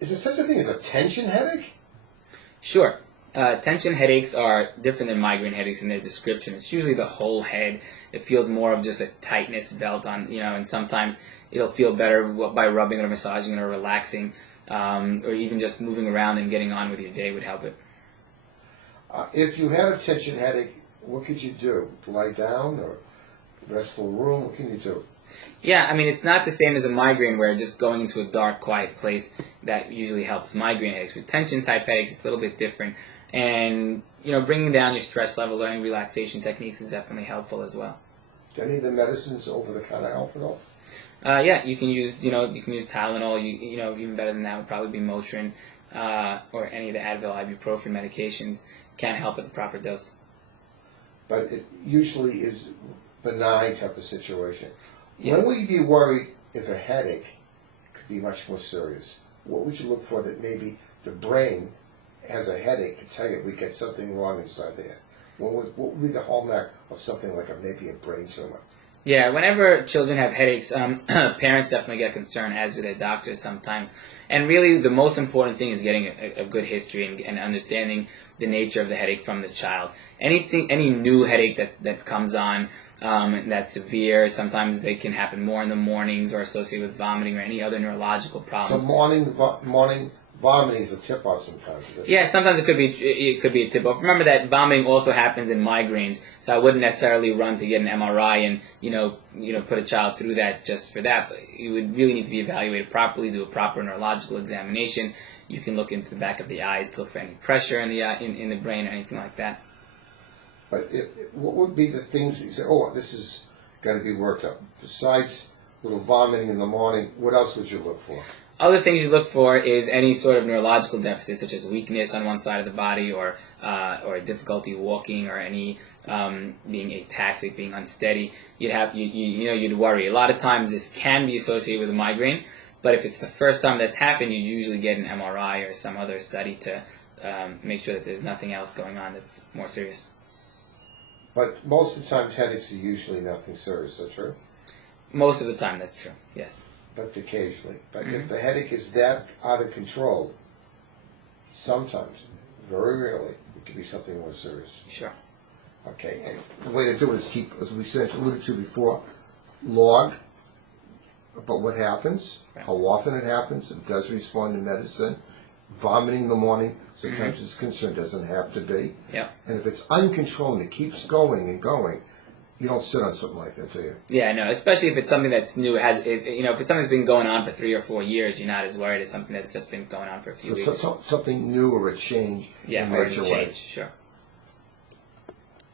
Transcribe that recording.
Is there such a thing as a tension headache? Sure. Tension headaches are different than migraine headaches in their description. It's usually the whole head. It feels more of just a tightness belt on, and sometimes it'll feel better by rubbing it or massaging it or relaxing, or even just moving around and getting on with your day would help it. If you had a tension headache, what could you do? Lie down or restful room? What can you do? Yeah, I mean, it's not the same as a migraine where just going into a dark, quiet place, that usually helps migraine headaches. With tension-type headaches, it's a little bit different. And, bringing down your stress level, learning relaxation techniques is definitely helpful as well. Do any of the medicines over-the-counter help at all? Yeah, you can use, Tylenol. Even better than that would probably be Motrin, or any of the Advil, ibuprofen medications can help at the proper dose. But it usually is benign type of situation. Yes. When would you be worried if a headache could be much more serious? What would you look for that maybe the brain has a headache to tell you we get something wrong inside there? What would be the hallmark of something like maybe a brain tumor? Yeah, whenever children have headaches, parents definitely get concerned, as do their doctors sometimes. And really, the most important thing is getting a good history and understanding the nature of the headache from the child. Any new headache that comes on that's severe, sometimes they can happen more in the mornings or associated with vomiting or any other neurological problems. So morning vomiting is a tip-off sometimes. Yeah, sometimes it could be a tip-off. Remember that vomiting also happens in migraines, so I wouldn't necessarily run to get an MRI and put a child through that just for that. But you would really need to be evaluated properly, do a proper neurological examination. You can look into the back of the eyes to look for any pressure in the in the brain or anything like that. But what would be the things that you say, this has got to be worked up? Besides little vomiting in the morning, what else would you look for? Other things you look for is any sort of neurological deficit, such as weakness on one side of the body, or difficulty walking, or any being ataxic, being unsteady. You'd worry. A lot of times this can be associated with a migraine, but if it's the first time that's happened, you usually get an MRI or some other study to make sure that there's nothing else going on that's more serious. But most of the time, headaches are usually nothing serious. Is that true? Most of the time, that's true. Yes. But occasionally. But if the headache is that out of control, sometimes, very rarely, it could be something more serious. Sure. Okay, and the way to do it is keep, as we said, alluded to before, log about what happens, how often it happens, if it does respond to medicine, vomiting in the morning, sometimes it's concerned, doesn't have to be. Yep. And if it's uncontrolled and it keeps going and going, you don't sit on something like that, do you? Yeah, no, especially if it's something that's new. If it's something that's been going on for 3 or 4 years, you're not as worried as something that's just been going on for a few weeks. Something new or a change in or a major change, way. sure.